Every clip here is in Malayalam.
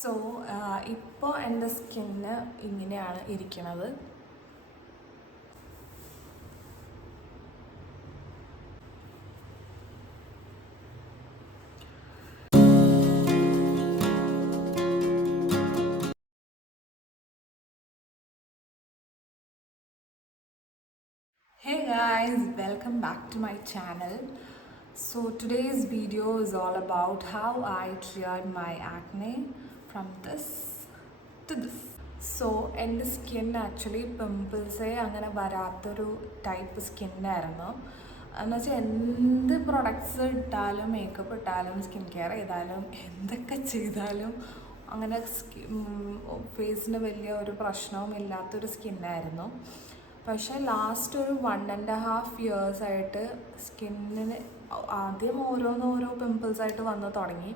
സോ ഇപ്പോൾ എൻ്റെ സ്കിന്ന് ഇങ്ങനെയാണ് ഇരിക്കുന്നത്. Hey guys, welcome back to my channel. So today's video is all about how I cleared my acne from this to this. So എൻ്റെ സ്കിൻ ആക്ച്വലി പിമ്പിൾസേ അങ്ങനെ വരാത്തൊരു ടൈപ്പ് സ്കിന്നായിരുന്നു. എന്നുവെച്ചാൽ എന്ത് പ്രൊഡക്ട്സ് ഇട്ടാലും മേക്കപ്പ് ഇട്ടാലും സ്കിൻ കെയർ ചെയ്താലും എന്തൊക്കെ ചെയ്താലും അങ്ങനെ ഫേസിന് വലിയ ഒരു പ്രശ്നവും ഇല്ലാത്തൊരു സ്കിന്നായിരുന്നു. പക്ഷേ ലാസ്റ്റ് ഒരു 1.5 years ആയിട്ട് സ്കിന്നിന് ആദ്യം ഓരോ പിമ്പിൾസായിട്ട് വന്ന് തുടങ്ങി.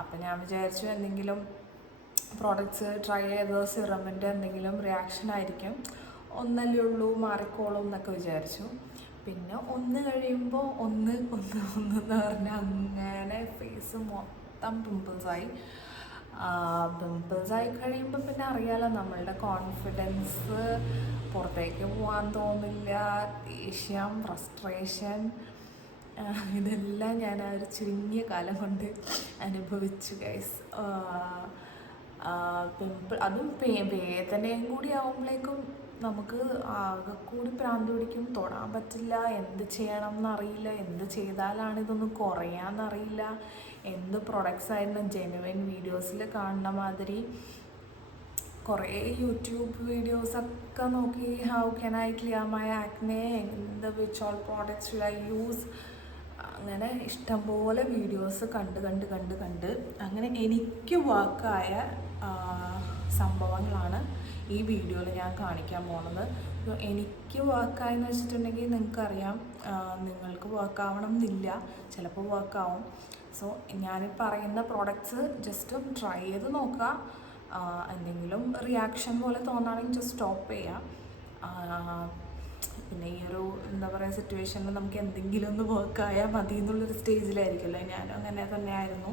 അപ്പം ഞാൻ വിചാരിച്ചു എന്തെങ്കിലും പ്രോഡക്റ്റ്സ് ട്രൈ ചെയ്ത സിറമിൻ്റെ എന്തെങ്കിലും റിയാക്ഷൻ ആയിരിക്കും, ഒന്നല്ലേ ഉള്ളൂ മാറിക്കോളും എന്നൊക്കെ വിചാരിച്ചു. പിന്നെ ഒന്ന് കഴിയുമ്പോൾ ഒന്ന് എന്ന് പറഞ്ഞാൽ അങ്ങനെ ഫേസ് മൊത്തം പിമ്പിൾസായി കഴിയുമ്പോൾ പിന്നെ അറിയാലോ നമ്മളുടെ കോൺഫിഡൻസ് പുറത്തേക്ക് പോകാൻ തോന്നില്ല, ദേഷ്യം, ഫ്രസ്ട്രേഷൻ, ഇതെല്ലാം ഞാൻ ആ ഒരു ചുരുങ്ങിയ കാലം കൊണ്ട് അനുഭവിച്ചു ഗൈസ്. അതും വേദനയും കൂടി ആകുമ്പോഴേക്കും നമുക്ക് ആകെ കൂടി പ്രാന്ത് പിടിക്കും, തൊടാൻ പറ്റില്ല, എന്ത് ചെയ്യണം എന്നറിയില്ല, എന്ത് ചെയ്താലാണ് ഇതൊന്ന് കുറയാന്നറിയില്ല. എന്ത് പ്രൊഡക്ട്സ് ആയിരുന്നു ജെനുവിൻ വീഡിയോസിൽ കാണുന്ന മാതിരി കുറേ യൂട്യൂബ് വീഡിയോസൊക്കെ നോക്കി how can I clear my acne, എന്ത് which all products should I use, അങ്ങനെ ഇഷ്ടംപോലെ വീഡിയോസ് കണ്ട് അങ്ങനെ എനിക്ക് വർക്കായ സംഭവങ്ങളാണ് ഈ വീഡിയോയിൽ ഞാൻ കാണിക്കാൻ പോകുന്നത്. എനിക്ക് വർക്കായെന്ന് വെച്ചിട്ടുണ്ടെങ്കിൽ നിങ്ങൾക്കറിയാം, നിങ്ങൾക്ക് വർക്കാവണം എന്നില്ല, ചിലപ്പോൾ വർക്കാവും. സോ ഞാൻ പറയുന്ന പ്രോഡക്ട്സ് ജസ്റ്റ് ട്രൈ ചെയ്ത് നോക്കുക. എന്തെങ്കിലും റിയാക്ഷൻ പോലെ തോന്നുകയാണെങ്കിൽ ജസ്റ്റ് സ്റ്റോപ്പ് ചെയ്യുക. പിന്നെ ഈ ഒരു എന്താ പറയുക സിറ്റുവേഷനിൽ നമുക്ക് എന്തെങ്കിലും ഒന്ന് വർക്കായാൽ മതി എന്നുള്ളൊരു സ്റ്റേജിലായിരിക്കുമല്ലോ. ഞാനും അങ്ങനെ തന്നെ ആയിരുന്നു.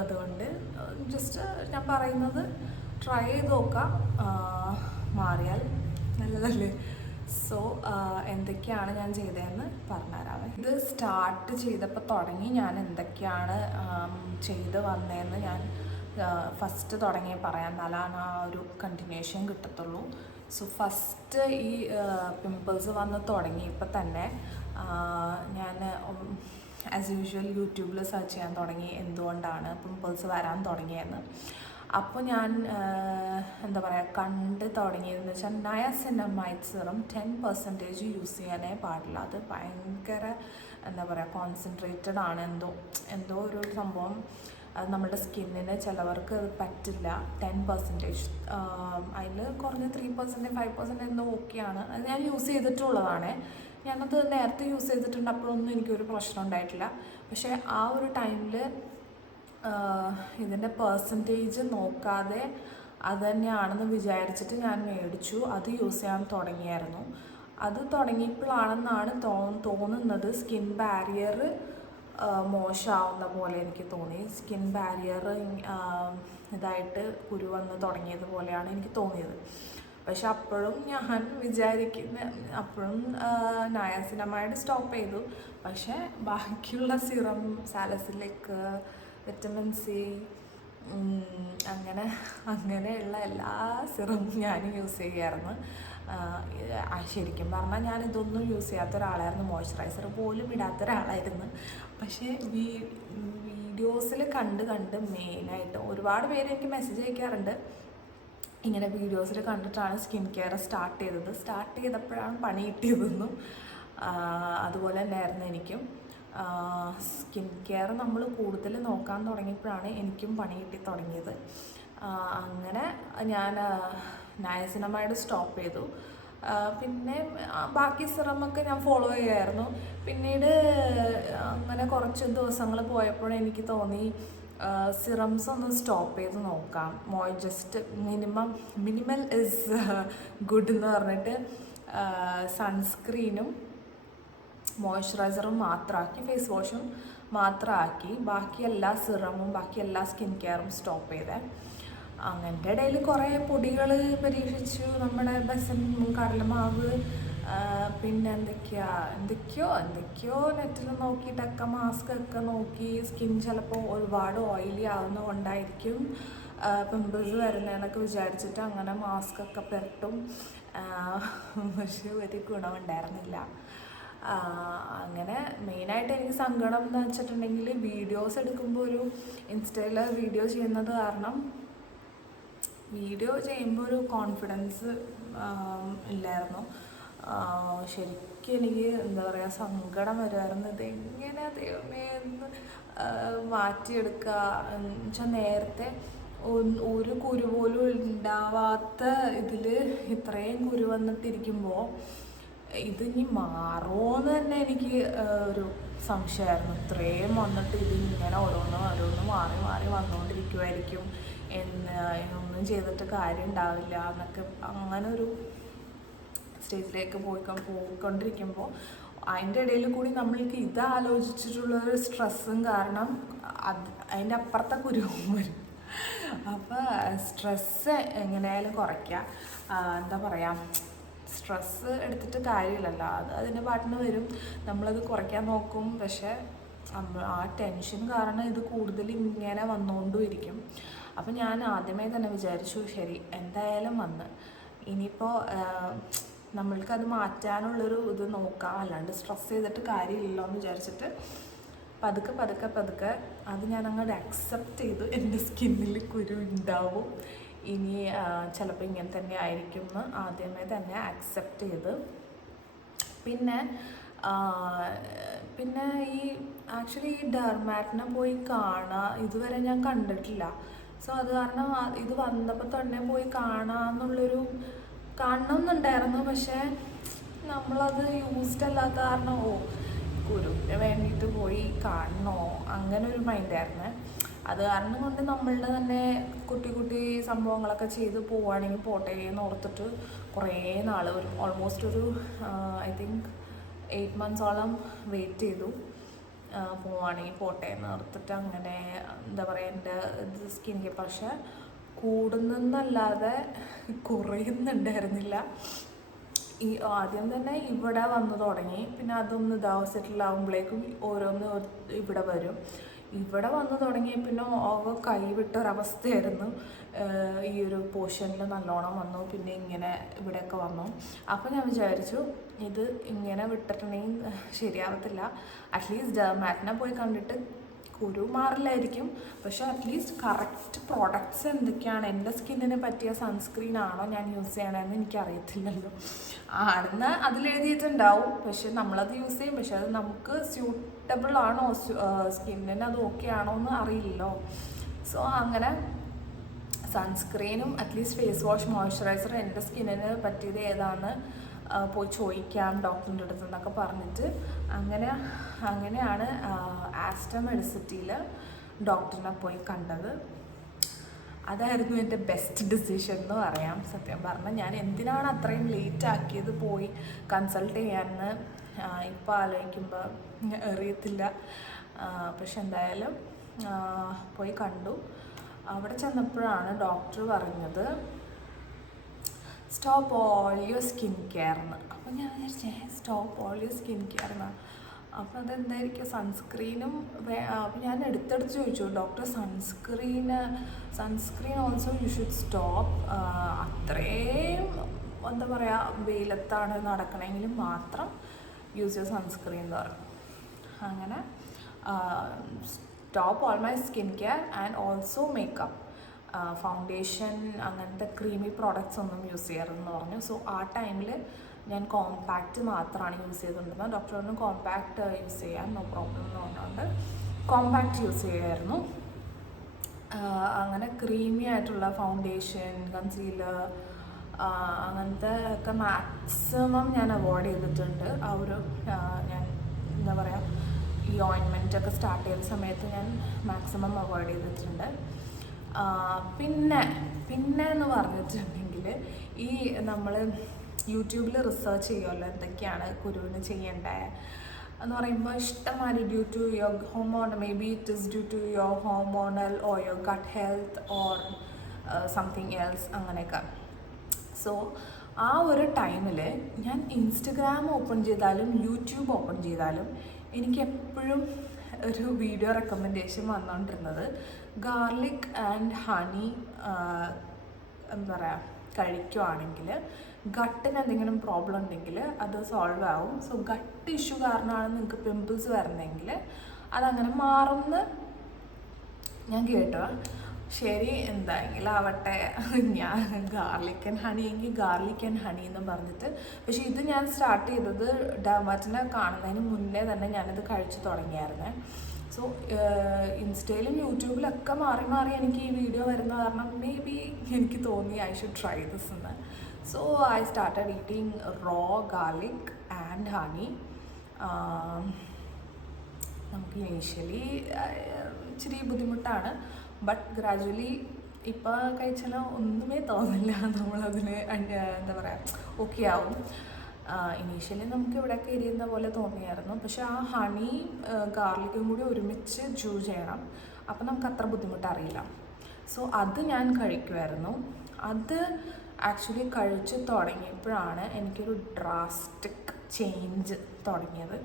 അതുകൊണ്ട് ജസ്റ്റ് ഞാൻ പറയുന്നത് ട്രൈ ചെയ്ത് നോക്കാം, മാറിയാൽ നല്ലതല്ലേ. സോ എന്തൊക്കെയാണ് ഞാൻ ചെയ്തതെന്ന് പറഞ്ഞുതരാമേ. ഇത് സ്റ്റാർട്ട് ചെയ്തപ്പോൾ തുടങ്ങി ഞാൻ എന്തൊക്കെയാണ് ചെയ്ത് വന്നതെന്ന് ഞാൻ ഫസ്റ്റ് തുടങ്ങി പറയാം, എന്നാലാണ് ആ ഒരു കണ്ടിന്യൂഷൻ കിട്ടത്തുള്ളൂ. സോ ഫസ്റ്റ് ഈ പിമ്പിൾസ് വന്ന് തുടങ്ങിയപ്പോൾ തന്നെ ഞാൻ ആസ് യൂഷ്വൽ യൂട്യൂബിൽ സെർച്ച് ചെയ്യാൻ തുടങ്ങി എന്തുകൊണ്ടാണ് പിമ്പിൾസ് വരാൻ തുടങ്ങിയതെന്ന്. അപ്പോൾ ഞാൻ എന്താ പറയുക കണ്ട് തുടങ്ങിയതെന്ന് വെച്ചാൽ നയാസിനമൈഡ് സിറം 10% യൂസ് ചെയ്യാനേ പാടില്ല. അത് ഭയങ്കര എന്താ പറയുക കോൺസെൻട്രേറ്റഡ് ആണ്, എന്തോ ഒരു സംഭവം. അത് നമ്മുടെ സ്കിന്നിന് ചിലവർക്ക് അത് പറ്റില്ല. 10% അതിൽ കുറഞ്ഞ 3% 5% എന്തോ ഓക്കെയാണ്. അത് ഞാൻ യൂസ് ചെയ്തിട്ടുള്ളതാണ്. ഞാനത് നേരത്തെ യൂസ് ചെയ്തിട്ടുണ്ട്, അപ്പോഴൊന്നും എനിക്കൊരു പ്രശ്നം ഉണ്ടായിട്ടില്ല. പക്ഷേ ആ ഒരു ടൈമിൽ ഇതിൻ്റെ പെർസെൻറ്റേജ് നോക്കാതെ അത് തന്നെയാണെന്ന് വിചാരിച്ചിട്ട് ഞാൻ മേടിച്ചു. അത് യൂസ് ചെയ്യാൻ തുടങ്ങിയായിരുന്നു. അത് തുടങ്ങിയപ്പോഴാണെന്നാണ് തോന്നുന്നത് സ്കിൻ ബാരിയർ മോശമാവുന്ന പോലെ എനിക്ക് തോന്നി. സ്കിൻ ബാരിയർ ഇതായിട്ട് കുരു വന്ന് തുടങ്ങിയത് പോലെയാണ് എനിക്ക് തോന്നിയത്. പക്ഷെ അപ്പോഴും ഞാൻ അപ്പോഴും നയാസിനമൈഡ് സ്റ്റോപ്പ് ചെയ്തു. പക്ഷേ ബാക്കിയുള്ള സിറം, സാലിസിലിക്, വിറ്റമിൻ സി, അങ്ങനെയുള്ള എല്ലാ സിറവും ഞാൻ യൂസ് ചെയ്യായിരുന്നു. ശരിക്കും പറഞ്ഞാൽ ഞാനിതൊന്നും യൂസ് ചെയ്യാത്ത ഒരാളായിരുന്നു, മോയ്സ്ചറൈസർ പോലും ഇടാത്ത ഒരാളായിരുന്നു. പക്ഷേ വീഡിയോസിൽ കണ്ട് മെയിനായിട്ട് ഒരുപാട് പേര് എനിക്ക് മെസ്സേജ് അയക്കാറുണ്ട്, ഇങ്ങനെ വീഡിയോസിൽ കണ്ടിട്ടാണ് സ്കിൻ കെയർ സ്റ്റാർട്ട് ചെയ്തപ്പോഴാണ് പണി കിട്ടിയതെന്നും അതുപോലെ തന്നെയായിരുന്നു എനിക്കും. സ്കിൻ കെയർ നമ്മൾ കൂടുതൽ നോക്കാൻ തുടങ്ങിയപ്പോഴാണ് എനിക്കും പണി കിട്ടി തുടങ്ങിയത്. അങ്ങനെ ഞാൻ നയാസിനമൈഡ് സ്റ്റോപ്പ് ചെയ്തു. പിന്നെ ബാക്കി സിറമൊക്കെ ഞാൻ ഫോളോ ചെയ്യുമായിരുന്നു. പിന്നീട് അങ്ങനെ കുറച്ച് ദിവസങ്ങൾ പോയപ്പോഴും എനിക്ക് തോന്നി സിറംസ് ഒന്ന് സ്റ്റോപ്പ് ചെയ്ത് നോക്കാം, ജസ്റ്റ് മിനിമൽ ഇസ് ഗുഡ് എന്ന് പറഞ്ഞിട്ട് സൺസ്ക്രീനും മോയ്സ്ചറൈസറും മാത്രമാക്കി, ഫേസ് വാഷും മാത്രമാക്കി, ബാക്കി എല്ലാ സിറമും ബാക്കി എല്ലാ സ്കിൻ കെയറും സ്റ്റോപ്പ് ചെയ്തേ. അങ്ങനത്തെ ഇടയിൽ കുറേ പൊടികൾ പരീക്ഷിച്ചു, നമ്മുടെ ബെസൻ കടലമാവ്, പിന്നെ എന്തൊക്കെയോ നെറ്റിൽ നോക്കിയിട്ടൊക്കെ മാസ്ക് ഒക്കെ നോക്കി. സ്കിൻ ചിലപ്പോൾ ഒരുപാട് ഓയിലി ആവുന്നതുകൊണ്ടായിരിക്കും പിമ്പിൾസ് വരുന്നതെന്നൊക്കെ വിചാരിച്ചിട്ട് അങ്ങനെ മാസ്ക് ഒക്കെ പുരട്ടും. പക്ഷെ ഒരു ഗുണമുണ്ടായിരുന്നില്ല. അങ്ങനെ മെയിനായിട്ട് എനിക്ക് സങ്കടം എന്ന് വെച്ചിട്ടുണ്ടെങ്കിൽ വീഡിയോസ് എടുക്കുമ്പോൾ ഒരു ഇൻസ്റ്റയിൽ വീഡിയോ ചെയ്യുന്നത് കാരണം വീഡിയോ ചെയ്യുമ്പോൾ ഒരു കോൺഫിഡൻസ് ഇല്ലായിരുന്നു. ശരിക്കും എനിക്ക് എന്താ പറയുക, സങ്കടം വരുമായിരുന്നു. ഇതെങ്ങനെ ദൈവമേ എന്ന് മാറ്റിയെടുക്കുക എന്ന് വെച്ചാൽ, നേരത്തെ ഒരു കുരു പോലും ഉണ്ടാവാത്ത ഇതിൽ ഇത്രയും കുരു വന്നിട്ടിരിക്കുമ്പോൾ ഇതിനി മാറുമോയെന്ന് തന്നെ എനിക്ക് ഒരു സംശയമായിരുന്നു. ഇത്രയും വന്നിട്ട് ഇതിങ്ങനെ ഓരോന്ന് മാറി മാറി വന്നുകൊണ്ടിരിക്കുമായിരിക്കും, ഒന്നും ചെയ്തിട്ട് കാര്യം ഉണ്ടാവില്ല എന്നൊക്കെ അങ്ങനെ ഒരു സ്റ്റേജിലേക്ക് പോയിക്കൊണ്ടിരിക്കുമ്പോൾ അതിൻ്റെ ഇടയിൽ കൂടി നമ്മൾക്ക് ഇത് ആലോചിച്ചിട്ടുള്ളൊരു സ്ട്രെസ്സും കാരണം അതിൻ്റെ അപ്പുറത്തെ കുരുവും വരും. അപ്പോൾ സ്ട്രെസ്സ് എങ്ങനെയായാലും കുറയ്ക്കുക. എന്താ പറയുക, സ്ട്രെസ്സ് എടുത്തിട്ട് കാര്യമില്ലല്ലോ, അതിൻ്റെ പാട്ടിന് വരും. നമ്മളത് കുറയ്ക്കാൻ നോക്കും, പക്ഷേ ആ ടെൻഷൻ കാരണം ഇത് കൂടുതൽ ഇങ്ങനെ വന്നുകൊണ്ടുമിരിക്കും. അപ്പം ഞാൻ ആദ്യമേ തന്നെ വിചാരിച്ചു, ശരി എന്തായാലും വന്ന് ഇനിയിപ്പോൾ നമ്മൾക്കത് മാറ്റാനുള്ളൊരു ഇത് നോക്കാം, അല്ലാണ്ട് സ്ട്രെസ് ചെയ്തിട്ട് കാര്യമില്ലല്ലോ എന്ന് വിചാരിച്ചിട്ട് പതുക്കെ അത് ഞാൻ അങ്ങോട്ട് അക്സെപ്റ്റ് ചെയ്തു. എൻ്റെ സ്കിന്നിൽ കുരു ഉണ്ടാവും, ഇനി ചിലപ്പോൾ ഇങ്ങനെ തന്നെ ആയിരിക്കും എന്ന് ആദ്യമേ തന്നെ അക്സെപ്റ്റ് ചെയ്ത്. പിന്നെ ഈ ആക്ച്വലി ഈ ഡെർമാറ്റിനെ പോയി കാണുക ഇതുവരെ ഞാൻ കണ്ടിട്ടില്ല. സോ അത് കാരണം ഇത് വന്നപ്പോൾ തന്നെ പോയി കാണാമെന്നുള്ളൊരു കാണണമെന്നുണ്ടായിരുന്നു. പക്ഷേ നമ്മളത് യൂസ്ഡ് അല്ലാത്ത കാരണം കുരുവിന് വേണ്ടിയിട്ട് പോയി കാണണോ അങ്ങനെ ഒരു മൈൻഡായിരുന്നു. അത് കാരണം കൊണ്ട് നമ്മളുടെ തന്നെ കുട്ടി സംഭവങ്ങളൊക്കെ ചെയ്ത് പോവുകയാണെങ്കിൽ പോട്ടെ എന്ന് ഓർത്തിട്ട് കുറേ നാൾ, ഓൾമോസ്റ്റ് ഒരു ഐ തിങ്ക് 8 months വെയിറ്റ് ചെയ്തു. പോവുകയാണെങ്കിൽ പോട്ടെ എന്ന് ഓർത്തിട്ട് അങ്ങനെ എന്താ പറയുക, എൻ്റെ സ്കിൻ കെയർ പക്ഷേ കൂടുന്നല്ലാതെ കുറയുന്നുണ്ടായിരുന്നില്ല. ഈ ആദ്യം തന്നെ ഇവിടെ വന്നു തുടങ്ങി, പിന്നെ അതൊന്ന് സെറ്റിലാവുമ്പോഴേക്കും ഓരോന്ന് ഇവിടെ വരും. ഇവിടെ വന്നു തുടങ്ങി പിന്നെ കൈവിട്ടൊരവസ്ഥയായിരുന്നു. ഈ ഒരു പോർഷനിൽ നല്ലോണം വന്നു, പിന്നെ ഇങ്ങനെ ഇവിടെയൊക്കെ വന്നു. അപ്പോൾ ഞാൻ വിചാരിച്ചു ഇത് ഇങ്ങനെ വിട്ടിട്ടുണ്ടെങ്കിൽ ശരിയാവത്തില്ല. അറ്റ്ലീസ്റ്റ് ഡെർമാറ്റിനെ പോയി കണ്ടിട്ട് കുരു മാറില്ലായിരിക്കും, പക്ഷേ അറ്റ്ലീസ്റ്റ് കറക്റ്റ് പ്രോഡക്റ്റ്സ് എന്തൊക്കെയാണ്, എൻ്റെ സ്കിന്നിന് പറ്റിയ സൺസ്ക്രീൻ ആണോ ഞാൻ യൂസ് ചെയ്യണമെന്ന് എനിക്കറിയത്തില്ലല്ലോ. ആണെന്ന് അതിലെഴുതിയിട്ടുണ്ടാവും, പക്ഷെ നമ്മളത് യൂസ് ചെയ്യും, പക്ഷെ അത് നമുക്ക് സ്യൂട്ടബിൾ ആണോ, സ്കിന്നിന് അത് ഓക്കെ ആണോ എന്ന് അറിയില്ലല്ലോ. സോ അങ്ങനെ സൺസ്ക്രീനും അറ്റ്ലീസ്റ്റ് ഫേസ് വാഷ്, മോയ്സ്ചറൈസർ എൻ്റെ സ്കിന്നിന് പറ്റിയത് ഏതാണെന്ന് പോയി ചോദിക്കാം ഡോക്ടറിൻ്റെ അടുത്ത് എന്നൊക്കെ പറഞ്ഞിട്ട് അങ്ങനെയാണ് ആസ്റ്റർ മെഡിസിറ്റിയിൽ ഡോക്ടറിനെ പോയി കണ്ടത്. അതായിരുന്നു എൻ്റെ ബെസ്റ്റ് ഡിസിഷൻ എന്ന് പറയാം. സത്യം പറഞ്ഞാൽ ഞാൻ എന്തിനാണ് അത്രയും ലേറ്റ് ആക്കിയത് പോയി കൺസൾട്ട് ചെയ്യാമെന്ന് ഇപ്പോൾ ആലോചിക്കുമ്പോൾ അറിയത്തില്ല. പക്ഷെ എന്തായാലും പോയി കണ്ടു. അവിടെ ചെന്നപ്പോഴാണ് ഡോക്ടർ പറഞ്ഞത് stop all your skin care എന്ന്. അപ്പോൾ ഞാൻ വിചാരിച്ചേ stop all your skin care എന്നാണ്. അപ്പോൾ അതെന്തായിരിക്കും, സൺസ്ക്രീനും അപ്പോൾ ഞാൻ എടുത്തെടുത്ത് ചോദിച്ചു doctor, sunscreen also you should stop, അത്രയും എന്താ പറയുക വെയിലത്താണ് നടക്കണമെങ്കിൽ മാത്രം യൂസ് ചെയ്യുക സൺസ്ക്രീൻ എന്ന് പറഞ്ഞു. അങ്ങനെ stop all my skin care and also makeup, foundation അങ്ങനത്തെ ക്രീമി പ്രോഡക്റ്റ്സ് ഒന്നും യൂസ് ചെയ്യരുതെന്ന് പറഞ്ഞു. സോ ആ ടൈമിൽ ഞാൻ കോമ്പാക്റ്റ് മാത്രമാണ് യൂസ് ചെയ്തുകൊണ്ടിരുന്നത്. ഡോക്ടർ പറഞ്ഞു കോമ്പാക്റ്റ് യൂസ് ചെയ്യാൻ നോ പ്രോബ്ലം എന്ന് പറഞ്ഞുകൊണ്ട് കോമ്പാക്റ്റ് യൂസ് ചെയ്യായിരുന്നു. അങ്ങനെ ക്രീമി ആയിട്ടുള്ള ഫൗണ്ടേഷൻ, കൺസീലർ അങ്ങനത്തെ ഒക്കെ മാക്സിമം ഞാൻ അവോയ്ഡ് ചെയ്തിട്ടുണ്ട്. ആ ഒരു ഞാൻ എന്താ പറയുക, ഈ ഓയിൻമെൻറ്റൊക്കെ സ്റ്റാർട്ട് ചെയ്ത സമയത്ത് ഞാൻ മാക്സിമം അവോയ്ഡ് ചെയ്തിട്ടുണ്ട്. പിന്നെ എന്ന് പറഞ്ഞിട്ടുണ്ടെങ്കിൽ ഈ നമ്മൾ യൂട്യൂബിൽ റിസർച്ച് ചെയ്യുമല്ലോ എന്തൊക്കെയാണ് കുരുവിന് ചെയ്യേണ്ടത്, എന്ന് പറയുമ്പോൾ ഇഷ്ടംമാതിരി due to your hormone, may B it is due to your hormonal or your gut health or something else അങ്ങനെയൊക്കെ. സോ ആ ഒരു ടൈമിൽ ഞാൻ ഇൻസ്റ്റഗ്രാം ഓപ്പൺ ചെയ്താലും യൂട്യൂബ് ഓപ്പൺ ചെയ്താലും എനിക്ക് എപ്പോഴും ഒരു വീഡിയോ റെക്കമെൻഡേഷൻ വന്നുകൊണ്ടിരുന്നത് ഗാർലിക് ആൻഡ് ഹണി എന്താ പറയുക കഴിക്കുവാണെങ്കിൽ ഗട്ടിന് എന്തെങ്കിലും പ്രോബ്ലം ഉണ്ടെങ്കിൽ അത് സോൾവ് ആവും. സോ ഗട്ട് ഇഷ്യൂ കാരണമാണ് നിങ്ങൾക്ക് പിമ്പിൾസ് വരുന്നതെങ്കിൽ അതങ്ങനെ മാറുമെന്ന് ഞാൻ കേട്ടു. ശരി, എന്തായെങ്കിലും ആവട്ടെ, ഞാൻ ഗാർലിക് ആൻഡ് ഹണി എങ്കിൽ ഗാർലിക് ആൻഡ് ഹണി എന്ന് പറഞ്ഞിട്ട്. പക്ഷേ ഇത് ഞാൻ സ്റ്റാർട്ട് ചെയ്തത് ഡെർമാറ്റിനെ കാണുന്നതിന് മുന്നേ തന്നെ ഞാനിത് കഴിച്ചു തുടങ്ങിയായിരുന്നേ. സോ ഇൻസ്റ്റയിലും യൂട്യൂബിലൊക്കെ മാറി മാറി എനിക്ക് ഈ വീഡിയോ വരുന്ന കാരണം മേ ബി എനിക്ക് തോന്നി ഐ ഷുഡ് ട്രൈ ദിസ് എന്ന്. So I started eating raw garlic and honey. നമുക്ക് ഇനീഷ്യലി ഇച്ചിരി ബുദ്ധിമുട്ടാണ്, ബട്ട് ഗ്രാജുവലി ഇപ്പോൾ കഴിച്ചാൽ ഒന്നുമേ തോന്നില്ല, നമ്മളതിന് എന്താ പറയുക ഓക്കെ ആവും. ഇനീഷ്യലി നമുക്ക് ഇവിടെയൊക്കെ എരിയുന്ന പോലെ തോന്നിയായിരുന്നു. പക്ഷെ ആ ഹണി ഗാർലിക്കും കൂടി ഒരുമിച്ച് ജ്യൂ ചെയ്യണം, അപ്പം നമുക്ക് അത്ര ബുദ്ധിമുട്ടറിയില്ല. സോ അത് ഞാൻ കഴിക്കുമായിരുന്നു. അത് ആക്ച്വലി കഴിച്ച് തുടങ്ങിയപ്പോഴാണ് എനിക്കൊരു ഡ്രാസ്റ്റിക് ചേഞ്ച് തുടങ്ങിയത്.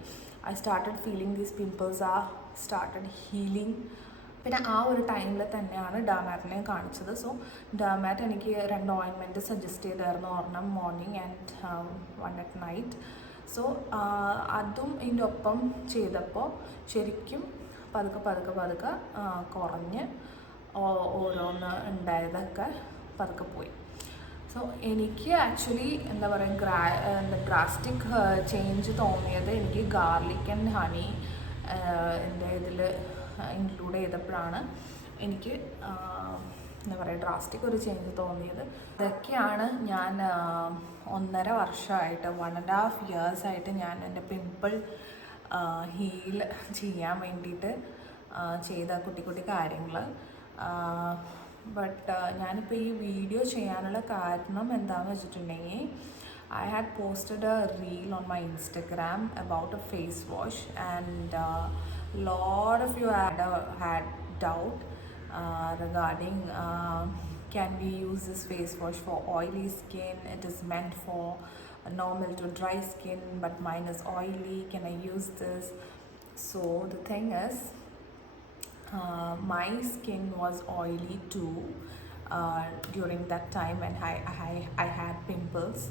I started feeling these pimples R started healing. പിന്നെ ആ ഒരു ടൈമിൽ തന്നെയാണ് ഡെർമാറ്റിനെ കാണിച്ചത്. സോ ഡെർമാറ്റ് എനിക്ക് 2 ഓയിൻമെൻറ്റ് സജസ്റ്റ് ചെയ്തായിരുന്നു, ഒരെണ്ണം morning and 1 at night. So അതും ഇതിൻ്റെ ഒപ്പം ചെയ്തപ്പോൾ ശരിക്കും പതുക്കെ പതുക്കെ പതുക്കെ കുറഞ്ഞ് ഓരോന്ന് ഉണ്ടായതൊക്കെ പതുക്കെ പോയി. സോ എനിക്ക് ആക്ച്വലി എന്താ പറയുക ഡ്രാസ്റ്റിക് ചേഞ്ച് തോന്നിയത് എനിക്ക് ഗാർലിക് ആൻഡ് ഹണി എൻ്റെ ഇതിൽ ഇൻക്ലൂഡ് ചെയ്തപ്പോഴാണ് എനിക്ക് എന്താ പറയുക ഡ്രാസ്റ്റിക് ഒരു ചേഞ്ച് തോന്നിയത്. ഇതൊക്കെയാണ് ഞാൻ 1.5 വർഷമായിട്ട് 1.5 years ആയിട്ട് ഞാൻ എൻ്റെ പിമ്പിൾ ഹീൽ ചെയ്യാൻ വേണ്ടിയിട്ട് ചെയ്ത കുട്ടി കുട്ടി കാര്യങ്ങൾ. ബട്ട് ഞാനിപ്പോൾ ഈ വീഡിയോ ചെയ്യാനുള്ള കാരണം എന്താണെന്ന് വെച്ചിട്ടുണ്ടെങ്കിൽ I had posted a reel on my Instagram about a face wash, and lot of you had doubt regarding can we use this face wash for oily skin? It is meant for normal to dry skin, but mine is oily. Can I use this? So the thing is, my skin was oily too during that time when I had pimples.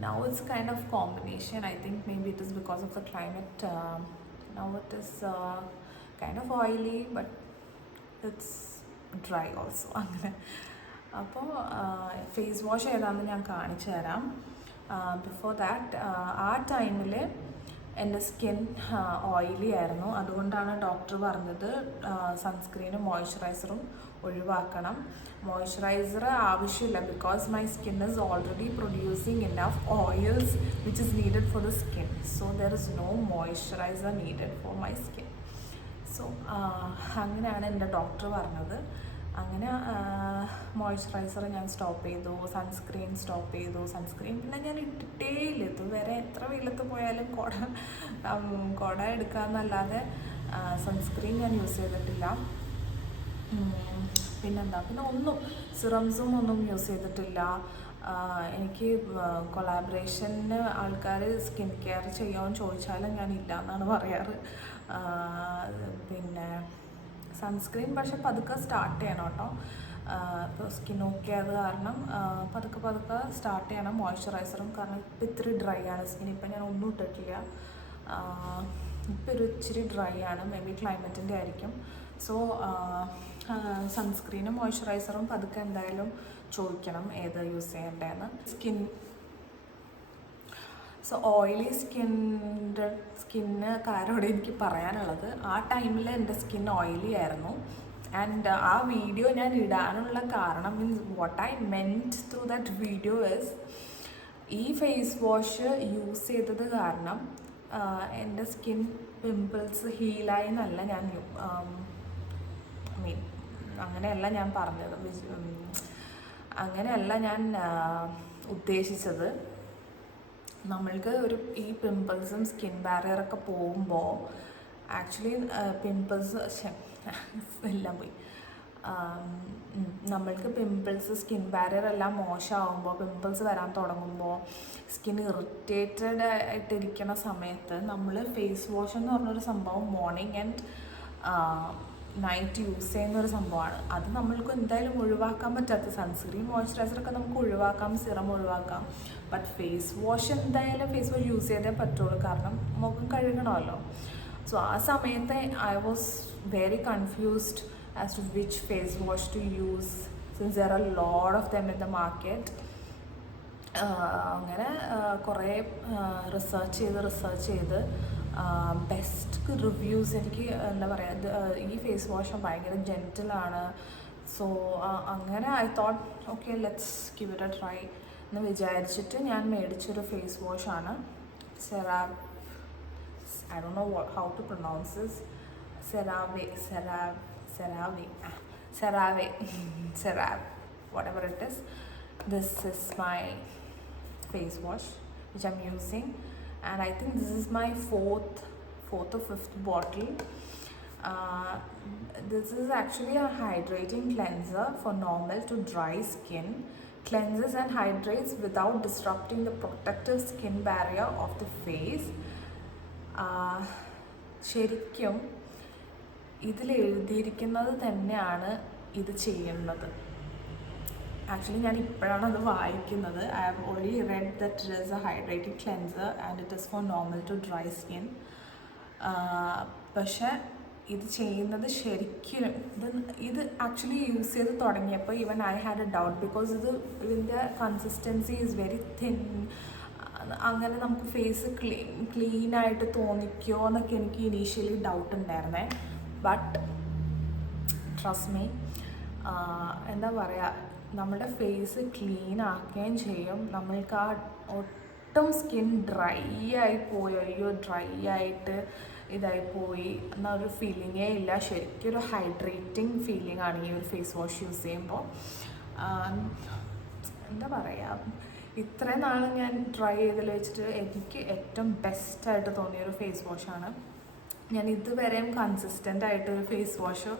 Now it's kind of combination. I think maybe it is because of the climate. Now it is kind of oily, but it's dry also. അപ്പോൾ ഫേസ് വാഷ് ഏതാണെന്ന് ഞാൻ കാണിച്ചു തരാം. ബിഫോർ ദാറ്റ് ആ ടൈമിൽ എൻ്റെ സ്കിൻ ഓയിലി ആയിരുന്നു. അതുകൊണ്ടാണ് ഡോക്ടർ പറഞ്ഞത് സൺസ്ക്രീനും മോയ്സ്ചറൈസറും ഒഴിവാക്കണം. മോയ്സ്ചറൈസർ ആവശ്യമില്ല, because my skin is already producing enough oils which is needed for the skin. So there is no moisturiser needed for my skin. So അങ്ങനെയാണ് എൻ്റെ ഡോക്ടർ പറഞ്ഞത്. അങ്ങനെ മോയ്സ്ചറൈസർ ഞാൻ സ്റ്റോപ്പ് ചെയ്തു, സൺസ്ക്രീൻ സ്റ്റോപ്പ് ചെയ്തു. സൺസ്ക്രീൻ പിന്നെ ഞാൻ ഇട്ടിട്ടേ ഇല്ല. ഇതുവരെ എത്ര വെയിലത്ത് പോയാലും കുട എടുക്കാമെന്നല്ലാതെ സൺസ്ക്രീൻ ഞാൻ യൂസ് ചെയ്തിട്ടില്ല. പിന്നെന്താ, പിന്നെ ഒന്നും സിറംസും ഒന്നും യൂസ് ചെയ്തിട്ടില്ല. എനിക്ക് കൊളാബറേഷന് ആൾക്കാർ സ്കിൻ കെയർ ചെയ്യാമെന്ന് ചോദിച്ചാലും ഞാൻ ഇല്ല എന്നാണ് പറയാറ്. പിന്നെ സൺസ്ക്രീൻ പക്ഷെ പതുക്കെ സ്റ്റാർട്ട് ചെയ്യണം കേട്ടോ. ഇപ്പോൾ സ്കിൻ ഓക്കെ ആയത് കാരണം പതുക്കെ പതുക്കെ സ്റ്റാർട്ട് ചെയ്യണം. മോയ്സ്ചറൈസറും കാരണം ഇപ്പം ഇത്തിരി ഡ്രൈ ആണ് സ്കിൻ. ഇപ്പം ഞാൻ ഒന്നും ഇട്ടിട്ടില്ല. ഇപ്പം ഒരു ഇച്ചിരി ഡ്രൈ ആണ്, മേ ബി ക്ലൈമറ്റിൻ്റെ ആയിരിക്കും. സോ സൺസ്ക്രീനും മോയ്സ്ചറൈസറും പതുക്കെ എന്തായാലും ചോദിക്കണം ഏത് യൂസ് ചെയ്യേണ്ടതെന്ന്. സോ ഓയിലി സ്കിന്നുകാരോട് എനിക്ക് പറയാനുള്ളത്, ആ ടൈമിൽ എൻ്റെ സ്കിൻ ഓയിലി ആയിരുന്നു. ആൻഡ് ആ വീഡിയോ ഞാൻ ഇടാനുള്ള കാരണം means what I meant through that video is, ഈ ഫേസ് വാഷ് യൂസ് ചെയ്തത് കാരണം എൻ്റെ സ്കിൻ പിമ്പിൾസ് ഹീലായി എന്നല്ല ഞാൻ അങ്ങനെയല്ല ഞാൻ പറഞ്ഞത്, അങ്ങനെയല്ല ഞാൻ ഉദ്ദേശിച്ചത്. നമ്മൾക്ക് ഒരു ഈ പിമ്പിൾസും സ്കിൻ ബാരിയറൊക്കെ പോകുമ്പോൾ ആക്ച്വലി പിമ്പിൾസ് എല്ലാം പോയി നമ്മൾക്ക് പിമ്പിൾസ് സ്കിൻ ബാരിയർ എല്ലാം മോശമാകുമ്പോൾ പിമ്പിൾസ് വരാൻ തുടങ്ങുമ്പോൾ സ്കിൻ ഇറിറ്റേറ്റഡ് ആയിട്ടിരിക്കുന്ന സമയത്ത് നമ്മൾ ഫേസ് വാഷ് എന്ന് പറഞ്ഞൊരു സംഭവം മോർണിംഗ് ആൻഡ് നൈറ്റ് യൂസ് ചെയ്യുന്നൊരു സംഭവമാണ്. അത് നമ്മൾക്ക് എന്തായാലും ഒഴിവാക്കാൻ പറ്റാത്ത സൺസ്ക്രീൻ മോയ്സ്ചറൈസറൊക്കെ നമുക്ക് ഒഴിവാക്കാം, സിറം ഒഴിവാക്കാം. ബട്ട് ഫേസ് വാഷ് എന്തായാലും ഫേസ് വാഷ് യൂസ് ചെയ്തേ പറ്റുള്ളൂ, കാരണം മുഖം കഴുകണമല്ലോ. സോ ആ സമയത്ത് I was very confused as to which face wash to use since there are a lot of them in the market. അങ്ങനെ കുറേ റിസർച്ച് ചെയ്ത് ബെസ്റ്റ് റിവ്യൂസ് എനിക്ക് എന്താ പറയുക, ഈ ഫേസ് വാഷ് ഭയങ്കര ജെൻറ്റിലാണ്. സോ അങ്ങനെ I thought okay let's give it a try എന്ന് വിചാരിച്ചിട്ട് ഞാൻ മേടിച്ചൊരു ഫേസ് വാഷാണ് CeraVe. I don't know how to pronounce this. CeraVe, whatever it is. This is my face wash which I'm using, and I think this is my fourth or fifth bottle. This is actually a hydrating cleanser for normal to dry skin. Cleanses and hydrates without disrupting the protective skin barrier of the face. ശരിക്കും ഇതിൽ എഴുതിയിരിക്കുന്നത് തന്നെയാണ് ഇത് ചെയ്യുന്നത്. ആക്ച്വലി ഞാൻ ഇപ്പോഴാണ് അത് വായിക്കുന്നത്. I have already read that it is a hydrating cleanser and it is for normal to dry skin. പക്ഷേ ഇത് ചെയ്യുന്നത് ശരിക്കും ഇത് ആക്ച്വലി യൂസ് ചെയ്ത് തുടങ്ങിയപ്പോൾ even I had a doubt, because ഇതിൻ്റെ കൺസിസ്റ്റൻസി ഈസ് വെരി തിൻ. അങ്ങനെ നമുക്ക് ഫേസ് ക്ലീനായിട്ട് തോന്നിക്കുമോ എന്നൊക്കെ എനിക്ക് ഇനീഷ്യലി ഡൗട്ട് ഉണ്ടായിരുന്നേ. ബട്ട് ട്രസ്റ്റ് മീ, എന്താ പറയുക, നമ്മുടെ ഫേസ് ക്ലീൻ ആക്കുകയും ചെയ്യും. നമ്മൾക്ക് ആ ഒട്ടും സ്കിൻ ഡ്രൈ ആയിപ്പോയി, അയ്യോ ഡ്രൈ ആയിട്ട് ഇതായിപ്പോയി എന്നൊരു ഫീലിങ്ങേ ഇല്ല. ശരിക്കും ഒരു ഹൈഡ്രേറ്റിംഗ് ഫീലിംഗ് ആണ് ഈ ഒരു ഫേസ് വാഷ് യൂസ് ചെയ്യുമ്പോൾ. എന്താ പറയുക, ഇത്രയും നാൾ ഞാൻ ട്രൈ ചെയ്തതിൽ വെച്ചിട്ട് എനിക്ക് ഏറ്റവും ബെസ്റ്റായിട്ട് തോന്നിയൊരു ഫേസ് വാഷാണ്. ഞാൻ ഇതുവരെയും കൺസിസ്റ്റൻ്റ് ആയിട്ടൊരു ഫേസ് വാഷ്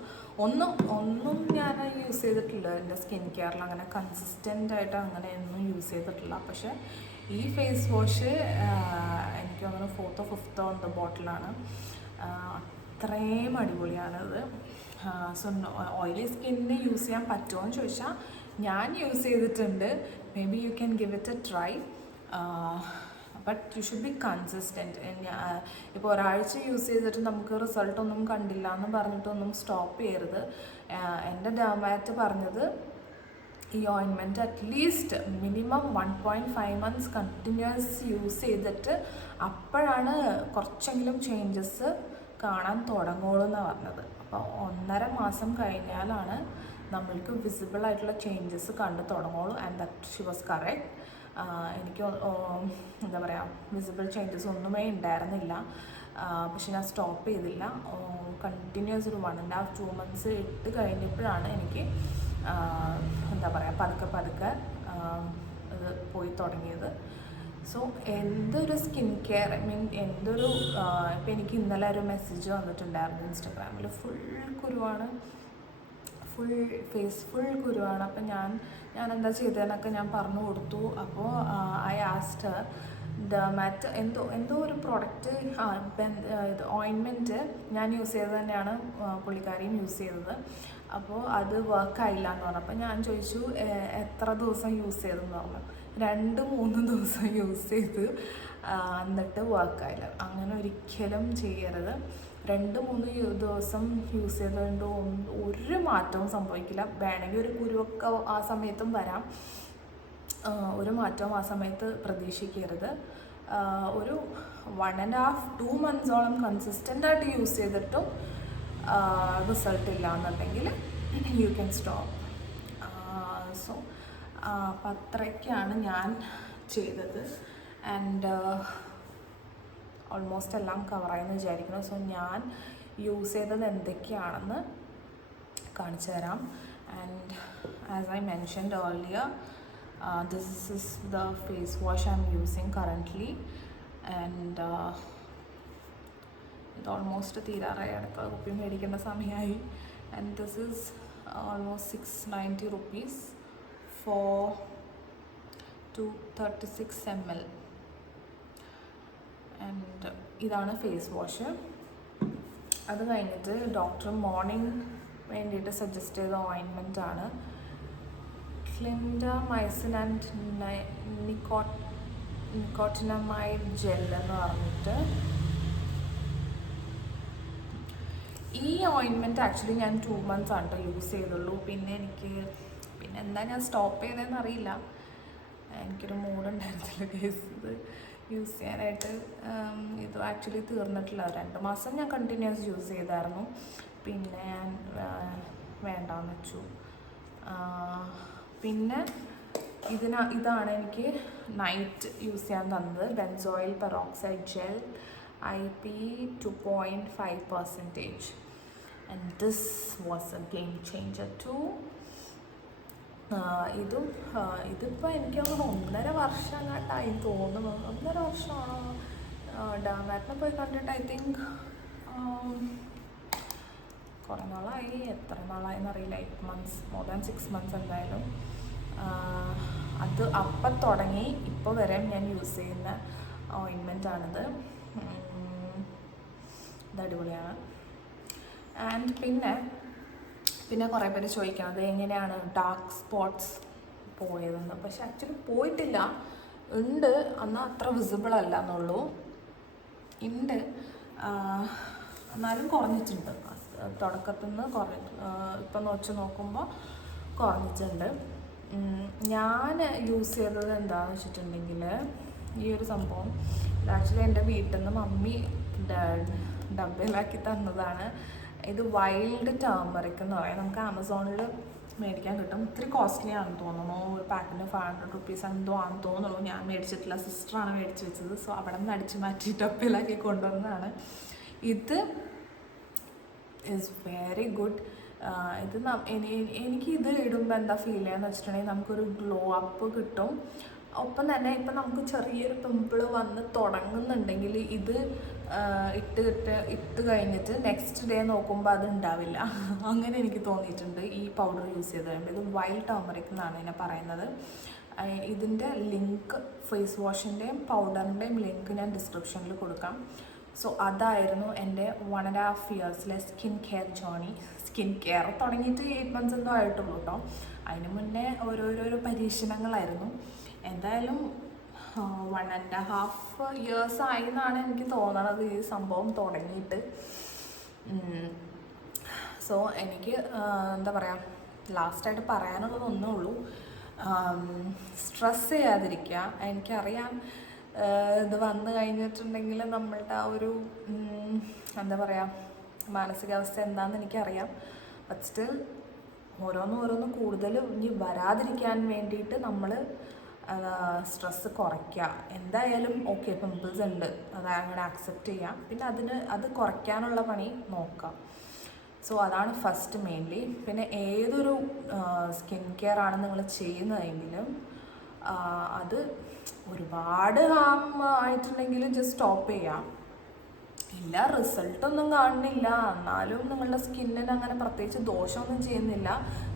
ഒന്നും ഞാൻ യൂസ് ചെയ്തിട്ടില്ല എൻ്റെ സ്കിൻ കെയറിൽ. അങ്ങനെ കൺസിസ്റ്റൻ്റ് ആയിട്ട് അങ്ങനെയൊന്നും യൂസ് ചെയ്തിട്ടില്ല. പക്ഷേ ഈ ഫേസ് വാഷ് എനിക്ക് തോന്നുന്നു ഫോർത്തോ ഫിഫ്ത്തോ എന്തോ ബോട്ടിലാണ്. അത്രയും അടിപൊളിയാണത്. സോ ഓയിലി സ്കിന്നിന് യൂസ് ചെയ്യാൻ പറ്റുമോ എന്ന് ചോദിച്ചാൽ ഞാൻ യൂസ് ചെയ്തിട്ടുണ്ട്. May be you can give it a try, but you should be consistent. ഇപ്പോൾ ഒരാഴ്ച യൂസ് ചെയ്തിട്ട് നമുക്ക് റിസൾട്ടൊന്നും കണ്ടില്ല എന്ന് പറഞ്ഞിട്ടൊന്നും സ്റ്റോപ്പ് ചെയ്യരുത്. എൻ്റെ ഡെർമാറ്റ് പറഞ്ഞത് ഈ ointment at least minimum 1.5 months continuous use ചെയ്തിട്ട് അപ്പോഴാണ് കുറച്ചെങ്കിലും ചേഞ്ചസ് കാണാൻ തുടങ്ങുള്ളൂ എന്നാണ് പറഞ്ഞത്. അപ്പോൾ 1.5 മാസം കഴിഞ്ഞാലാണ് നമ്മൾക്ക് വിസിബിളായിട്ടുള്ള ചേഞ്ചസ് കണ്ടു തുടങ്ങുള്ളൂ. And that she was correct. എനിക്ക് എന്താ പറയുക, വിസിബിൾ ചേഞ്ചസ് ഒന്നുമേ ഉണ്ടായിരുന്നില്ല. പക്ഷെ ഞാൻ സ്റ്റോപ്പ് ചെയ്തില്ല. കണ്ടിന്യൂസ് ഒരു 1.5-2 months ഇട്ട് കഴിഞ്ഞപ്പോഴാണ് എനിക്ക് എന്താ പറയുക പതുക്കെ ഇത് പോയി തുടങ്ങിയത്. സോ എന്തൊരു സ്കിൻ കെയർ, ഐ മീൻ എന്തൊരു ഇപ്പം എനിക്ക് ഇന്നലെ ഒരു മെസ്സേജ് വന്നിട്ടുണ്ടായിരുന്നു ഇൻസ്റ്റാഗ്രാമിൽ. ഫുൾ കുരുവാണ്, ഫേസ് ഫുൾ കുരുവാണ്. അപ്പം ഞാൻ എന്താ ചെയ്തതെന്നൊക്കെ ഞാൻ പറഞ്ഞു കൊടുത്തു. അപ്പോൾ ഐ ആസ്റ്റ് ഡെർമാറ്റ് എന്തോ ഒരു പ്രോഡക്റ്റ്, ഇത് ഓയിൻമെൻറ്റ് ഞാൻ യൂസ് ചെയ്തത് തന്നെയാണ് പുള്ളിക്കാരിയും യൂസ് ചെയ്തത്. അപ്പോൾ അത് വർക്കായില്ല എന്ന് പറഞ്ഞു. അപ്പോൾ ഞാൻ ചോദിച്ചു എത്ര ദിവസം യൂസ് ചെയ്തെന്ന് പറഞ്ഞു. 2-3 ദിവസം യൂസ് ചെയ്ത് എന്നിട്ട് വർക്കായില്ല. അങ്ങനെ ഒരിക്കലും ചെയ്യരുത്. 2-3 ദിവസം യൂസ് ചെയ്തുകൊണ്ട് ഒരു മാറ്റവും സംഭവിക്കില്ല. വേണമെങ്കിൽ ഒരു കുരുവൊക്കെ ആ സമയത്തും വരാം. ഒരു മാറ്റവും ആ സമയത്ത് പ്രതീക്ഷിക്കരുത്. ഒരു 1.5-2 months കൺസിസ്റ്റൻ്റായിട്ട് യൂസ് ചെയ്തിട്ടും റിസൾട്ട് ഇല്ല എന്നുണ്ടെങ്കിൽ യു ക്യാൻ സ്റ്റോപ്പ്. സോ അപ്പം അത്രയ്ക്കാണ് ഞാൻ ചെയ്തത്. ആൻഡ് ഓൾമോസ്റ്റ് എല്ലാം കവറായെന്ന് വിചാരിക്കുന്നു. സോ ഞാൻ യൂസ് ചെയ്തത് എന്തൊക്കെയാണെന്ന് കാണിച്ചു തരാം. And as I mentioned earlier, This is the face wash I'm using currently, and ഇത് ഓൾമോസ്റ്റ് തീരാറായി, അടുത്ത കുപ്പി മേടിക്കേണ്ട സമയമായി. And this is almost 690 rupees for 236 ml. And ഇതാണ് ഫേസ് വാഷ്. അത് കഴിഞ്ഞിട്ട് ഡോക്ടർ മോർണിംഗ് വേണ്ടിയിട്ട് സജസ്റ്റ് ചെയ്ത ഓയിൻമെൻ്റ് ആണ് ക്ലിൻഡാമൈസിൻ ആൻഡ് നിക്കോട്ടിനമൈഡ് ജെൽ എന്ന് പറഞ്ഞിട്ട്. ഈ ഓയിൻമെൻറ്റ് ആക്ച്വലി ഞാൻ 2 months ആണ് യൂസ് ചെയ്തുള്ളൂ. പിന്നെ എന്താ ഞാൻ സ്റ്റോപ്പ് ചെയ്തതെന്ന് അറിയില്ല, എനിക്കൊരു മൂഡുണ്ടായിരുന്നില്ല കേസ് ഇത് യൂസ് ചെയ്യാനായിട്ട്. ഇത് ആക്ച്വലി തീർന്നിട്ടില്ല. 2 മാസം ഞാൻ കണ്ടിന്യൂസ് യൂസ് ചെയ്തായിരുന്നു, പിന്നെ ഞാൻ വേണ്ടാന്ന് വെച്ചു. പിന്നെ ഇതാണ് എനിക്ക് നൈറ്റ് യൂസ് ചെയ്യാൻ തന്നത്, benzoyl peroxide gel IP 2.5%. and this was a game changer too. ഇതിപ്പോൾ എനിക്ക് 1.5 വർഷം കണ്ടായി തോന്നുന്നു. 1.5 വർഷമാണോ ഡാമാറ്റിനെ പോയി കണ്ടിട്ട്? ഐ തിങ്ക് കുറേ നാളായി. എത്ര നാളായെന്ന് അറിയില്ല. 8 months, more than 6 months എന്തായാലും. അത് അപ്പം തുടങ്ങി ഇപ്പോൾ വരെ ഞാൻ യൂസ് ചെയ്യുന്ന ഓയിൻമെൻ്റ് ആണിത്. ഇത് അടിപൊളിയാണ്. ആൻഡ് പിന്നെ കുറേ പേര് ചോദിക്കുന്നത് എങ്ങനെയാണ് ഡാർക്ക് സ്പോട്ട്സ് പോയതെന്ന്. പക്ഷെ ആക്ച്വലി പോയിട്ടില്ല, ഉണ്ട്, എന്നാൽ അത്ര വിസിബിൾ അല്ല എന്നുള്ളൂ. ഉണ്ട്, എന്നാലും കുറഞ്ഞിട്ടുണ്ട്. തുടക്കത്തിൽ നിന്ന് ഇപ്പം വെച്ച് നോക്കുമ്പോൾ കുറഞ്ഞിട്ടുണ്ട്. ഞാൻ യൂസ് ചെയ്തത് എന്താണെന്ന് വെച്ചിട്ടുണ്ടെങ്കിൽ, ഈ ഒരു സംഭവം ആക്ച്വലി എൻ്റെ വീട്ടിൽ നിന്ന് മമ്മി ഡബ്ബയിലാക്കി തന്നതാണ്. ഇത് വൈൽഡ് ടേമറിക് എന്ന് പറയാം. നമുക്ക് ആമസോണിൽ മേടിക്കാൻ കിട്ടും. ഇത്തിരി കോസ്റ്റ്ലി ആണെന്ന് തോന്നുന്നു. ഒരു പാക്കിന് 500 rupees എന്തോ ആണെന്ന് തോന്നുന്നു. ഞാൻ മേടിച്ചിട്ടില്ല, സിസ്റ്ററാണ് മേടിച്ച് വെച്ചത്. സോ അവിടെ നിന്ന് അടിച്ച് മാറ്റി ഡബ്ബയിലാക്കി കൊണ്ടുവന്നതാണ്. ഇത് ഈസ് വെരി ഗുഡ്. എനിക്കിത് ഇടുമ്പോൾ എന്താ ഫീൽ ചെയ്യുകയെന്ന് വെച്ചിട്ടുണ്ടെങ്കിൽ, നമുക്കൊരു ഗ്ലോ അപ്പ് കിട്ടും. ഒപ്പം തന്നെ ഇപ്പം നമുക്ക് ചെറിയൊരു പിമ്പിൾ വന്ന് തുടങ്ങുന്നുണ്ടെങ്കിൽ ഇത് ഇട്ട് കഴിഞ്ഞിട്ട് നെക്സ്റ്റ് ഡേ നോക്കുമ്പോൾ അത് ഉണ്ടാവില്ല. അങ്ങനെ എനിക്ക് തോന്നിയിട്ടുണ്ട് ഈ പൗഡർ യൂസ് ചെയ്ത് കഴിയുമ്പോൾ. ഇത് വൈൽഡ് ടേമറിക് എന്നാണ് ഇതിനെ പറയുന്നത്. ഇതിൻ്റെ ലിങ്ക്, ഫേസ് വാഷിൻ്റെയും പൗഡറിൻ്റെയും ലിങ്ക് ഞാൻ ഡിസ്ക്രിപ്ഷനിൽ കൊടുക്കാം. സോ അതായിരുന്നു എൻ്റെ 1.5 yearsലെ skin care journey. Skin care തുടങ്ങിയിട്ട് 8 months എന്തോ ആയിട്ടുള്ളൂ കേട്ടോ. അതിന് മുന്നേ ഓരോരോ പരീക്ഷണങ്ങളായിരുന്നു. എന്തായാലും 1.5 years ആയി എന്നാണ് എനിക്ക് തോന്നണത് ഈ സംഭവം തുടങ്ങിയിട്ട്. സോ എനിക്ക് എന്താ പറയുക, ലാസ്റ്റായിട്ട് പറയാനുള്ളത് ഒന്നേ ഉള്ളൂ, സ്ട്രെസ് ചെയ്യാതിരിക്കുക. എനിക്കറിയാം ഇത് വന്നു കഴിഞ്ഞിട്ടുണ്ടെങ്കിൽ നമ്മളുടെ ആ ഒരു എന്താ പറയുക മാനസികാവസ്ഥ എന്താണെന്ന് എനിക്കറിയാം. ബട്ട് സ്റ്റിൽ ഓരോന്ന് കൂടുതൽ ഇനി വരാതിരിക്കാൻ വേണ്ടിയിട്ട് നമ്മൾ സ്ട്രെസ്സ് കുറയ്ക്കുക. എന്തായാലും ഓക്കെ, പിമ്പിൾസ് ഉണ്ട്, അത് അങ്ങനെ അക്സെപ്റ്റ് ചെയ്യാം. പിന്നെ അത് കുറയ്ക്കാനുള്ള പണി നോക്കാം. സോ അതാണ് ഫസ്റ്റ് മെയിൻലി. പിന്നെ ഏതൊരു സ്കിൻ കെയർ ആണ് നിങ്ങൾ ചെയ്യുന്നതെങ്കിലും അത് ഒരുപാട് ഹാം ആയിട്ടുണ്ടെങ്കിൽ ജസ്റ്റ് സ്റ്റോപ്പ് ചെയ്യാം. ഇല്ല, റിസൾട്ടൊന്നും കാണുന്നില്ല, എന്നാലും നിങ്ങളുടെ സ്കിന്നിന് അങ്ങനെ പ്രത്യേകിച്ച് ദോഷമൊന്നും ചെയ്യുന്നില്ല,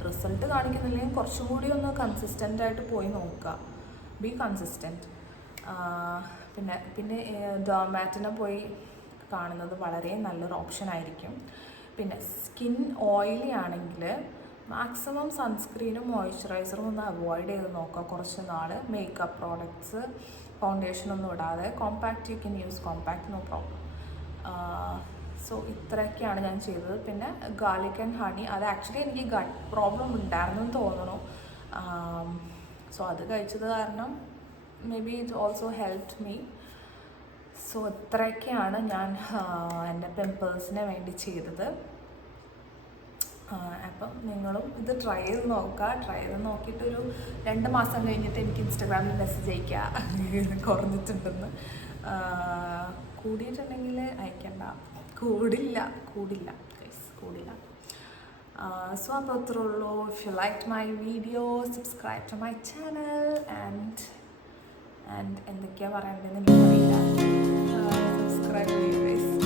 റിസൾട്ട് കാണിക്കുന്നില്ലെങ്കിൽ കുറച്ചും കൂടി ഒന്ന് കൺസിസ്റ്റൻ്റ് ആയിട്ട് പോയി നോക്കുക. B consistent. പിന്നെ ഡെർമാറ്റിനെ പോയി കാണുന്നത് വളരെ നല്ലൊരു ഓപ്ഷൻ ആയിരിക്കും. പിന്നെ സ്കിൻ ഓയിലി ആണെങ്കിൽ മാക്സിമം സൺസ്ക്രീനും മോയ്സ്ചറൈസറും ഒന്ന് അവോയ്ഡ് ചെയ്ത് നോക്കുക കുറച്ച് നാൾ. മേക്കപ്പ് പ്രോഡക്ട്സ്, ഫൗണ്ടേഷനൊന്നും ഇടാതെ. Compact you can use compact, no problem. So ഇത്രയൊക്കെയാണ് ഞാൻ ചെയ്തത്. പിന്നെ ഗാർലിക് ആൻഡ് ഹണി, അത് ആക്ച്വലി എനിക്ക് ഗട്ട് പ്രോബ്ലം ഉണ്ടായിരുന്നു എന്ന് തോന്നുന്നു. സോ അത് കഴിച്ചത് കാരണം may be it also helped me. So ഇത്രയൊക്കെയാണ് ഞാൻ എൻ്റെ പിമ്പിൾസിന് വേണ്ടി ചെയ്തത്. അപ്പം നിങ്ങളും ഇത് ട്രൈ ചെയ്ത് നോക്കുക. ട്രൈ ചെയ്ത് നോക്കിയിട്ടൊരു 2 മാസം കഴിഞ്ഞിട്ട് എനിക്ക് ഇൻസ്റ്റാഗ്രാമിൽ മെസ്സേജ് അയക്കുക കുറഞ്ഞിട്ടുണ്ടെന്ന്. കൂടിയിട്ടുണ്ടെങ്കിൽ അയക്കണ്ട. കൂടില്ല. സോ അപ്പോൾ അത്രേ ഉള്ളൂ. If you like my video subscribe to my channel and എന്തൊക്കെയാണ് പറയേണ്ടതെന്ന് എനിക്കറിയില്ല. സബ്സ്ക്രൈബ് ചെയ്യുക.